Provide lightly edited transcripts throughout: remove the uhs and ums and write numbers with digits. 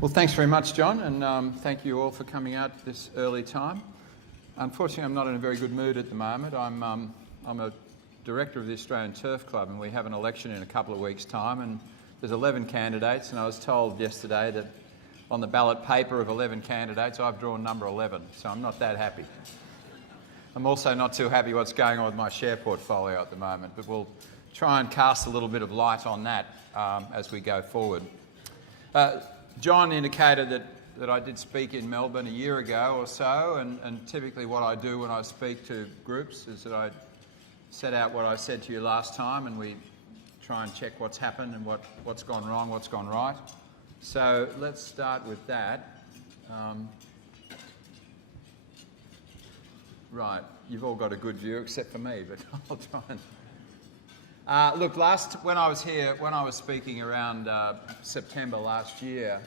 Well, thanks very much, John, and thank you all for coming out at this early time. Unfortunately, I'm not in a very good mood at the moment. I'm a director of the Australian Turf Club, and we have an election in a couple of weeks' time, and there's 11 candidates, and I was told yesterday that on the ballot paper of 11 candidates, I've drawn number 11, so I'm not that happy. I'm also not too happy what's going on with my share portfolio at the moment, but we'll try and cast a little bit of light on that as we go forward. John indicated that I did speak in Melbourne a year ago or so, and typically what I do when I speak to groups is that I set out what I said to you last time, and we try and check what's happened and what's gone wrong, what's gone right. So let's start with that. Right, you've all got a good view except for me, but I'll try and... Look, when I was speaking around September last year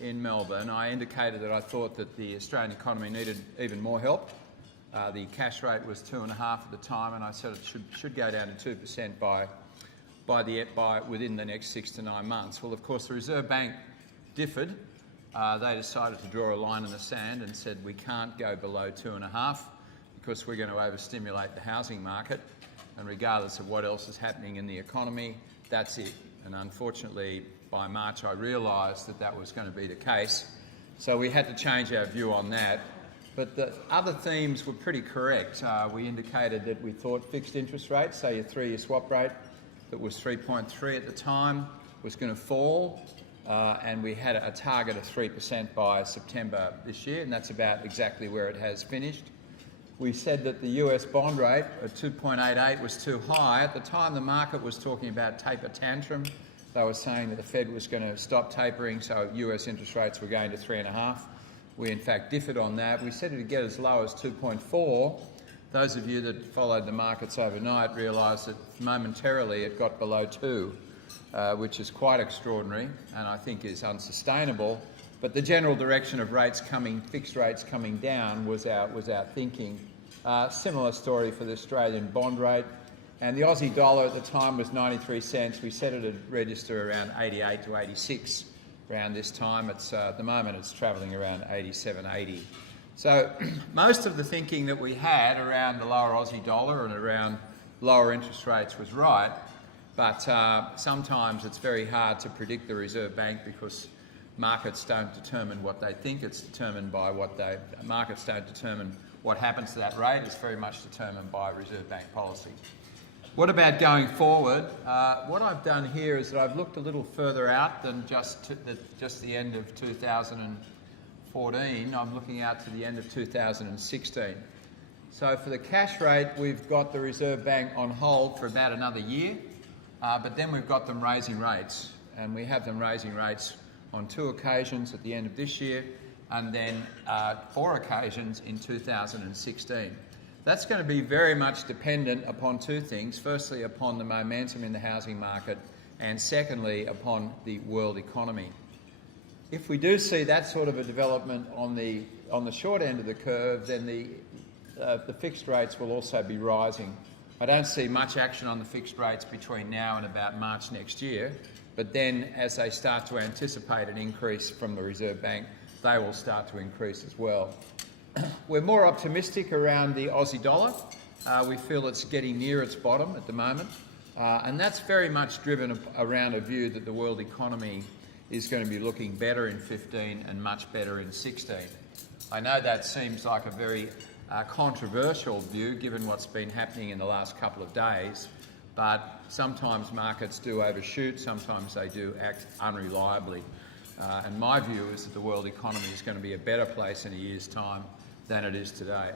in Melbourne, I indicated that I thought that the Australian economy needed even more help. The cash rate was 2.5 at the time, and I said it should go down to 2% within the next 6 to 9 months. Well, of course, the Reserve Bank differed. They decided to draw a line in the sand and said we can't go below 2.5 because we're going to overstimulate the housing market. And regardless of what else is happening in the economy, that's it. And unfortunately, by March, I realised that that was going to be the case. So we had to change our view on that. But the other themes were pretty correct. We indicated that we thought fixed interest rates, say your 3-year swap rate that was 3.3 at the time, was going to fall. And we had a target of 3% by September this year, and that's about exactly where it has finished. We said that the US bond rate at 2.88 was too high. At the time, the market was talking about taper tantrum. They were saying that the Fed was going to stop tapering, so US interest rates were going to 3.5. We, in fact, differed on that. We said it would get as low as 2.4. Those of you that followed the markets overnight realised that momentarily it got below 2, which is quite extraordinary and I think is unsustainable. But the general direction of fixed rates coming down was our thinking. Similar story for the Australian bond rate. And the Aussie dollar at the time was 93 cents. We said it would register around 88 to 86 around this time. At the moment it's travelling around 87, 80. So most of the thinking that we had around the lower Aussie dollar and around lower interest rates was right. But sometimes it's very hard to predict the Reserve Bank because markets don't determine what they think. It's determined by markets don't determine what happens to that rate. It's very much determined by Reserve Bank policy. What about going forward? What I've done here is that I've looked a little further out than just the end of 2014. I'm looking out to the end of 2016. So for the cash rate, we've got the Reserve Bank on hold for about another year, but then we've got them raising rates, and we have them raising rates on 2 occasions at the end of this year, and then 4 occasions in 2016. That's going to be very much dependent upon 2 things. Firstly, upon the momentum in the housing market, and secondly, upon the world economy. If we do see that sort of a development on the short end of the curve, then the fixed rates will also be rising. I don't see much action on the fixed rates between now and about March next year. But then, as they start to anticipate an increase from the Reserve Bank, they will start to increase as well. We're more optimistic around the Aussie dollar. We feel it's getting near its bottom at the moment. And that's very much driven around a view that the world economy is going to be looking better in 15 and much better in 16. I know that seems like a very controversial view given what's been happening in the last couple of days. But sometimes markets do overshoot, sometimes they do act unreliably. And my view is that the world economy is going to be a better place in a year's time than it is today.